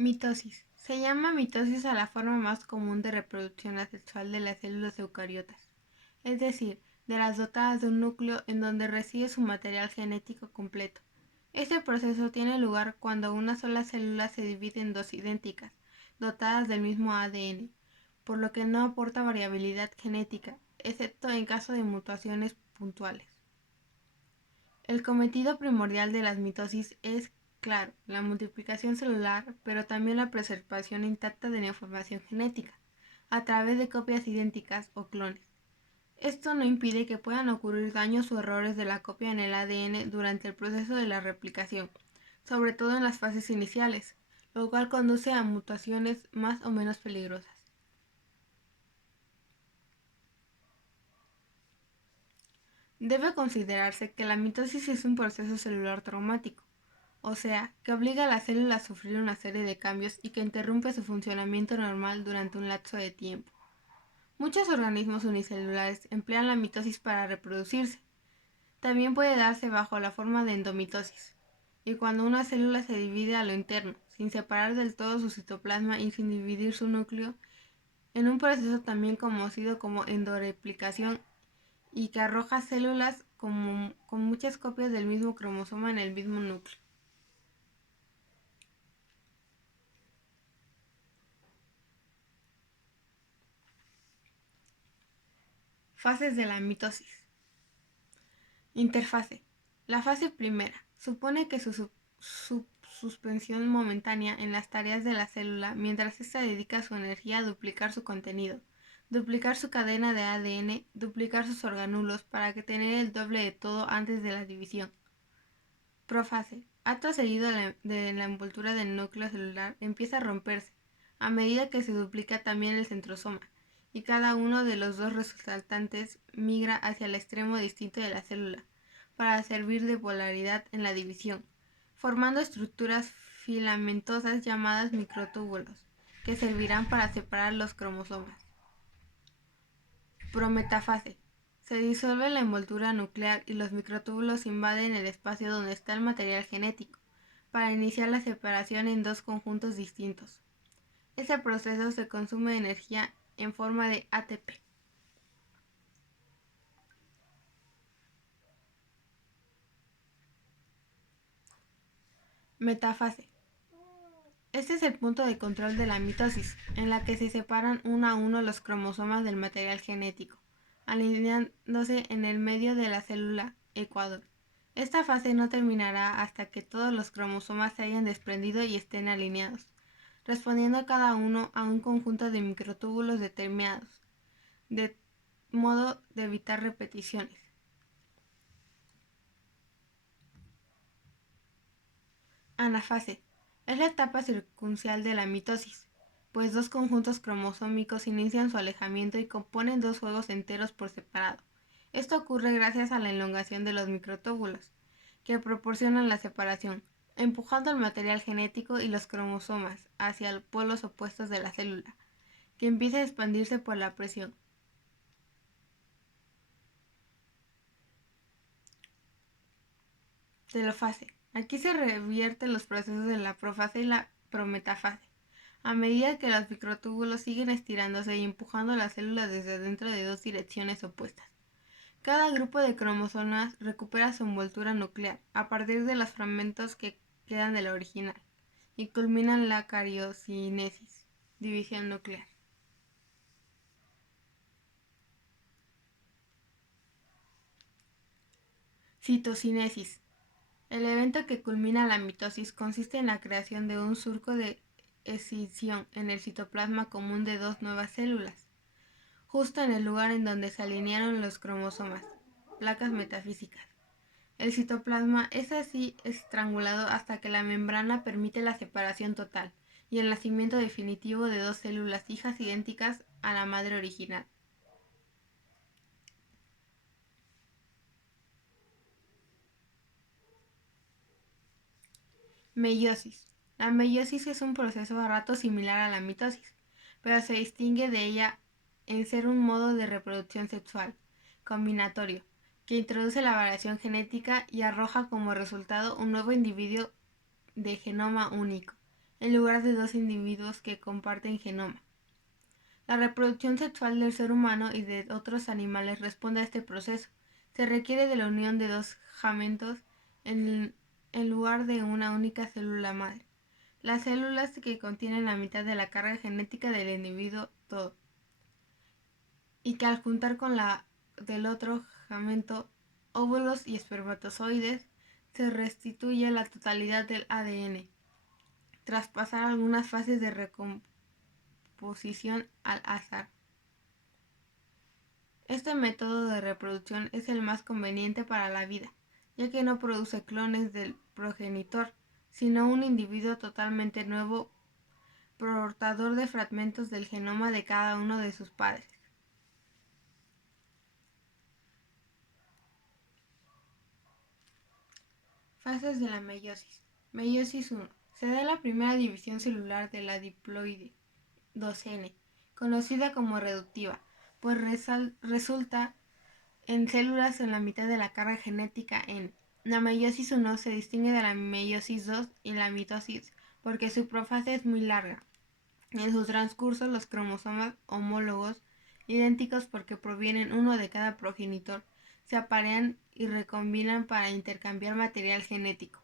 Mitosis. Se llama mitosis a la forma más común de reproducción asexual de las células eucariotas, es decir, de las dotadas de un núcleo en donde reside su material genético completo. Este proceso tiene lugar cuando una sola célula se divide en dos idénticas, dotadas del mismo ADN, por lo que no aporta variabilidad genética, excepto en caso de mutaciones puntuales. El cometido primordial de las mitosis es, claro, la multiplicación celular, pero también la preservación intacta de la información genética, a través de copias idénticas o clones. Esto no impide que puedan ocurrir daños o errores de la copia en el ADN durante el proceso de la replicación, sobre todo en las fases iniciales, lo cual conduce a mutaciones más o menos peligrosas. Debe considerarse que la mitosis es un proceso celular traumático, o sea, que obliga a la célula a sufrir una serie de cambios y que interrumpe su funcionamiento normal durante un lapso de tiempo. Muchos organismos unicelulares emplean la mitosis para reproducirse. También puede darse bajo la forma de endomitosis, y cuando una célula se divide a lo interno, sin separar del todo su citoplasma y sin dividir su núcleo, en un proceso también conocido como endoreplicación y que arroja células con muchas copias del mismo cromosoma en el mismo núcleo. Fases de la mitosis. Interfase. La fase primera supone que su suspensión momentánea en las tareas de la célula mientras ésta dedica su energía a duplicar su contenido, duplicar su cadena de ADN, duplicar sus organulos para que tener el doble de todo antes de la división. Profase. Acto seguido de la envoltura del núcleo celular empieza a romperse, a medida que se duplica también el centrosoma, y cada uno de los dos resultantes migra hacia el extremo distinto de la célula, para servir de polaridad en la división, formando estructuras filamentosas llamadas microtúbulos, que servirán para separar los cromosomas. Prometafase. Se disuelve la envoltura nuclear y los microtúbulos invaden el espacio donde está el material genético, para iniciar la separación en dos conjuntos distintos. Este proceso se consume energía en forma de ATP. Metafase. Este es el punto de control de la mitosis, en la que se separan uno a uno los cromosomas del material genético, alineándose en el medio de la célula ecuador. Esta fase no terminará hasta que todos los cromosomas se hayan desprendido y estén alineados, respondiendo cada uno a un conjunto de microtúbulos determinados, de modo de evitar repeticiones. Anafase. Es la etapa circuncial de la mitosis, pues dos conjuntos cromosómicos inician su alejamiento y componen dos juegos enteros por separado. Esto ocurre gracias a la elongación de los microtúbulos, que proporcionan la separación, empujando el material genético y los cromosomas hacia los polos opuestos de la célula, que empieza a expandirse por la presión. Telofase. Aquí se revierten los procesos de la profase y la prometafase, a medida que los microtúbulos siguen estirándose y empujando la célula desde dentro de dos direcciones opuestas. Cada grupo de cromosomas recupera su envoltura nuclear a partir de los fragmentos que quedan de la original y culminan la cariocinesis, división nuclear. Citocinesis. El evento que culmina la mitosis consiste en la creación de un surco de escisión en el citoplasma común de dos nuevas células, justo en el lugar en donde se alinearon los cromosomas, placas metafísicas. El citoplasma es así estrangulado hasta que la membrana permite la separación total y el nacimiento definitivo de dos células hijas idénticas a la madre original. Meiosis. La meiosis es un proceso a ratos similar a la mitosis, pero se distingue de ella en ser un modo de reproducción sexual combinatorio, que introduce la variación genética y arroja como resultado un nuevo individuo de genoma único, en lugar de dos individuos que comparten genoma. La reproducción sexual del ser humano y de otros animales responde a este proceso. Se requiere de la unión de dos gametos en lugar de una única célula madre. Las células que contienen la mitad de la carga genética del individuo todo, y que al juntar con la del otro gameto, óvulos y espermatozoides, se restituye la totalidad del ADN, tras pasar algunas fases de recomposición al azar. Este método de reproducción es el más conveniente para la vida, ya que no produce clones del progenitor, sino un individuo totalmente nuevo, portador de fragmentos del genoma de cada uno de sus padres. Fases de la meiosis. Meiosis 1. Se da la primera división celular de la diploide 2N, conocida como reductiva, pues resulta en células en la mitad de la carga genética N. La meiosis 1 se distingue de la meiosis 2 y la mitosis porque su profase es muy larga. En su transcurso, los cromosomas homólogos, idénticos porque provienen uno de cada progenitor, se aparean y recombinan para intercambiar material genético.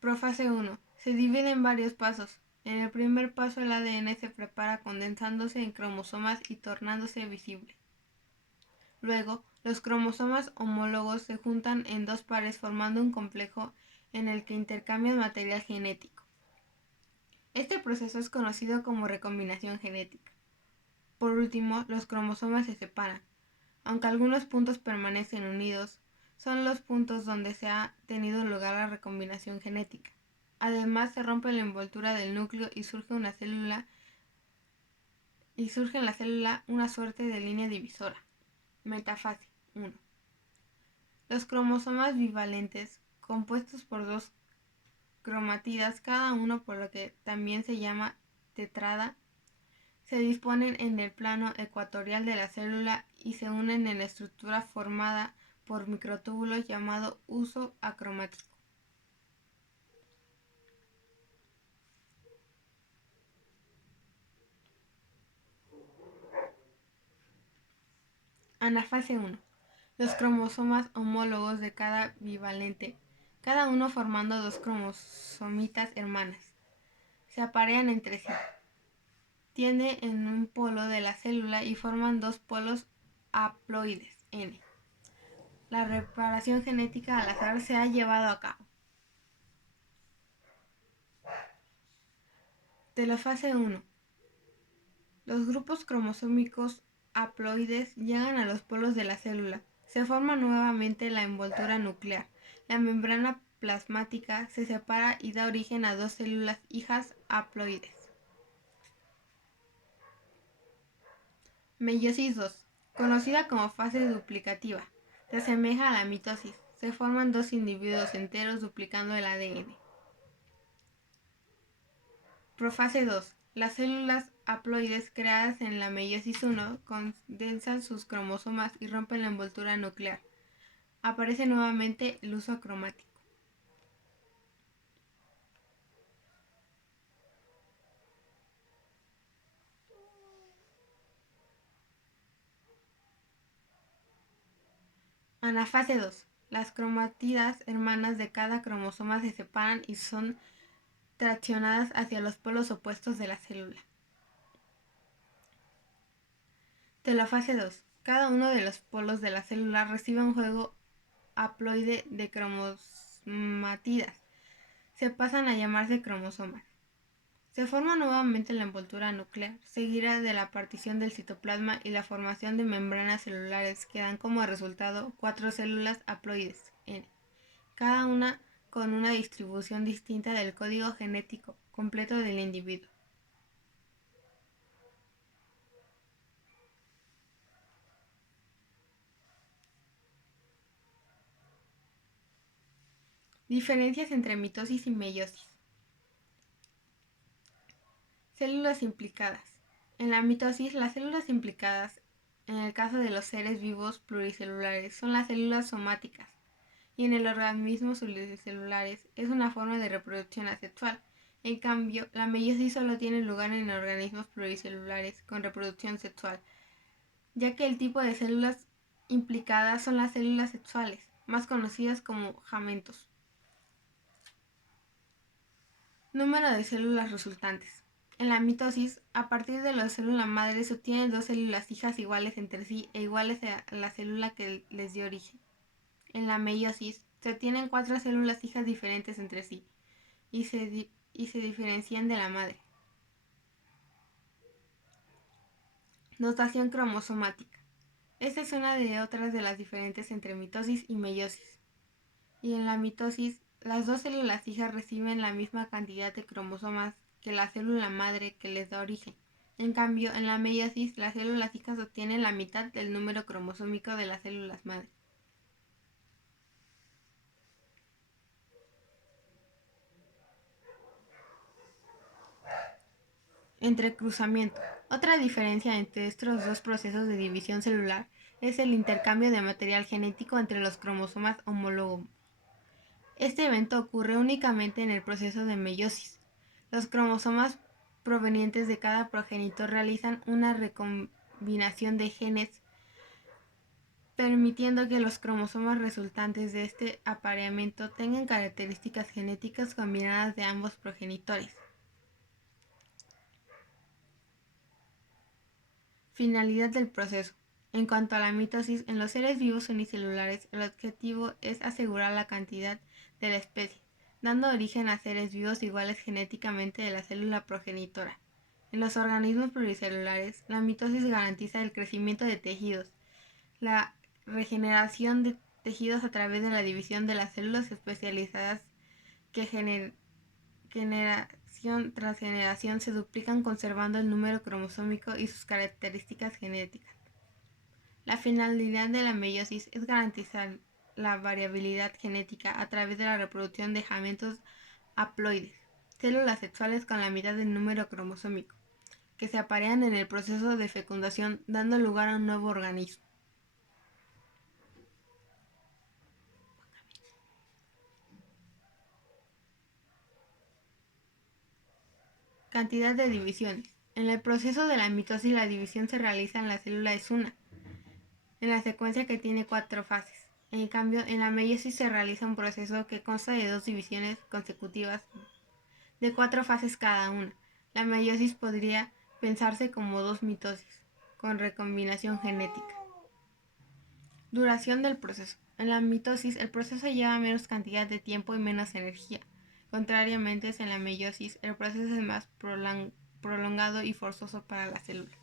Profase 1. Se divide en varios pasos. En el primer paso el ADN se prepara condensándose en cromosomas y tornándose visible. Luego, los cromosomas homólogos se juntan en dos pares formando un complejo en el que intercambian material genético. Este proceso es conocido como recombinación genética. Por último, los cromosomas se separan. Aunque algunos puntos permanecen unidos, son los puntos donde se ha tenido lugar la recombinación genética. Además, se rompe la envoltura del núcleo y surge en la célula una suerte de línea divisora. Metafase 1. Los cromosomas bivalentes, compuestos por dos cromátidas, cada uno por lo que también se llama tetrada, se disponen en el plano ecuatorial de la célula y se unen en la estructura formada por microtúbulos llamado huso acromático. Anafase 1. Los cromosomas homólogos de cada bivalente, cada uno formando dos cromosomitas hermanas, se aparean entre sí. Tienden en un polo de la célula y forman dos polos haploides N. La reparación genética al azar se ha llevado a cabo. Telofase 1. Los grupos cromosómicos haploides llegan a los polos de la célula. Se forma nuevamente la envoltura nuclear. La membrana plasmática se separa y da origen a dos células hijas haploides. Meiosis 2. Conocida como fase duplicativa. Se asemeja a la mitosis. Se forman dos individuos enteros duplicando el ADN. Profase 2. Las células haploides creadas en la meiosis 1 condensan sus cromosomas y rompen la envoltura nuclear. Aparece nuevamente el huso acromático. Anafase 2. Las cromátidas hermanas de cada cromosoma se separan y son traccionadas hacia los polos opuestos de la célula. Telofase 2. Cada uno de los polos de la célula recibe un juego haploide de cromátidas. Se pasan a llamarse cromosomas. Se forma nuevamente la envoltura nuclear, seguida de la partición del citoplasma y la formación de membranas celulares que dan como resultado 4 células haploides N, cada una con una distribución distinta del código genético completo del individuo. Diferencias entre mitosis y meiosis. Células implicadas. En la mitosis, las células implicadas, en el caso de los seres vivos pluricelulares, son las células somáticas, y en el organismo unicelulares es una forma de reproducción asexual. En cambio, la meiosis solo tiene lugar en organismos pluricelulares con reproducción sexual, ya que el tipo de células implicadas son las células sexuales, más conocidas como gametos. Número de células resultantes. En la mitosis, a partir de la célula madre se obtienen dos células hijas iguales entre sí e iguales a la célula que les dio origen. En la meiosis, se obtienen cuatro células hijas diferentes entre sí y se diferencian de la madre. Dotación cromosomática. Esta es una de otras de las diferencias entre mitosis y meiosis. Y en la mitosis, las dos células hijas reciben la misma cantidad de cromosomas que la célula madre que les da origen. En cambio, en la meiosis, las células hijas obtienen la mitad del número cromosómico de las células madre. Entrecruzamiento. Otra diferencia entre estos dos procesos de división celular es el intercambio de material genético entre los cromosomas homólogos. Este evento ocurre únicamente en el proceso de meiosis. Los cromosomas provenientes de cada progenitor realizan una recombinación de genes, permitiendo que los cromosomas resultantes de este apareamiento tengan características genéticas combinadas de ambos progenitores. Finalidad del proceso. En cuanto a la mitosis, en los seres vivos unicelulares, el objetivo es asegurar la cantidad de la especie, dando origen a seres vivos iguales genéticamente de la célula progenitora. En los organismos pluricelulares, la mitosis garantiza el crecimiento de tejidos, la regeneración de tejidos a través de la división de las células especializadas que generación tras generación se duplican conservando el número cromosómico y sus características genéticas. La finalidad de la meiosis es garantizar la variabilidad genética a través de la reproducción de gametos haploides, células sexuales con la mitad del número cromosómico, que se aparean en el proceso de fecundación, dando lugar a un nuevo organismo. Cantidad de divisiones. En el proceso de la mitosis, la división se realiza en la célula es una, en la secuencia que tiene 4 fases. En cambio, en la meiosis se realiza un proceso que consta de 2 divisiones consecutivas de 4 fases cada una. La meiosis podría pensarse como 2 mitosis, con recombinación genética. Duración del proceso. En la mitosis, el proceso lleva menos cantidad de tiempo y menos energía. Contrariamente, en la meiosis, el proceso es más prolongado y forzoso para la célula.